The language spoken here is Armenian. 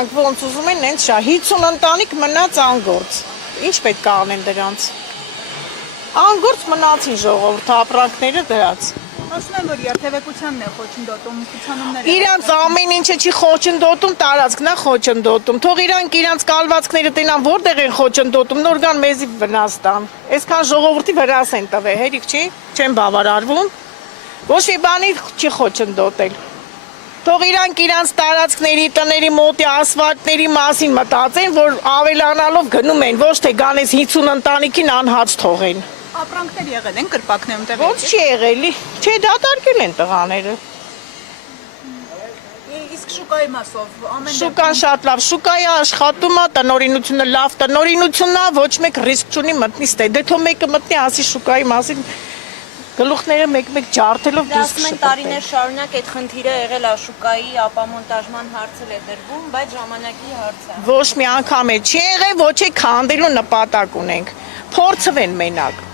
իրանք ոնց ուզում են, նենց շա 50 ընտանիք մնաց անգործ։ Ինչ պետք է անեն դրանց։ Անգործ մնացին ժողովուրդը ապրանքները դրած։ Ասում եմ, որ երթևեկությանն է խոչընդոտում, ցուցանումները։ Իրանց ամեն ինչը չի խոչընդոտում, տարածքն է խոչընդոտում։ Թող իրանք կալվածքները տենան որտեղ են խոչընդոտում, նոր գան մեզի վնաս տան։ Այսքան ժողովրդի վրաս են տվել, հերիք չի, չեն բավարարվում։ Ոչ մի բանի չի խոչընդոտել։ Թող իրանց տարածքների, տների մոտի ասֆալտների մասին մտածեն, որ ավելանալով գնում են, ոչ թե գանես 50 ընտանիքին անհաց թողեն։ Ապրանքներ եղել են կրպակներում տվել։ Ոչ չի եղելի, չէ դատարկել են տղաները։ Իսկ շուկայի մասով ամեն Շուկան շատ լավ, շուկայի աշխատում է, տնօրինությունը լավ տնօրինությունն է, ոչ մեկ ռիսկ չունի մտնի ստե։ Դե թող մեկը մտնի ասի շուկայի մասին գլուխները մեկ-մեկ ջարդելով Դա ասում են տարիներ շարունակ այդ խնդիրը եղել է շուկայի ապամոնտաժման հարցը է դրվում, բայց ժամանակի հարց է։ Ոչ մի անգամ չի եղել, ոչ է քանդելու նպատակ ունենք։ Փորձվեն մենակ։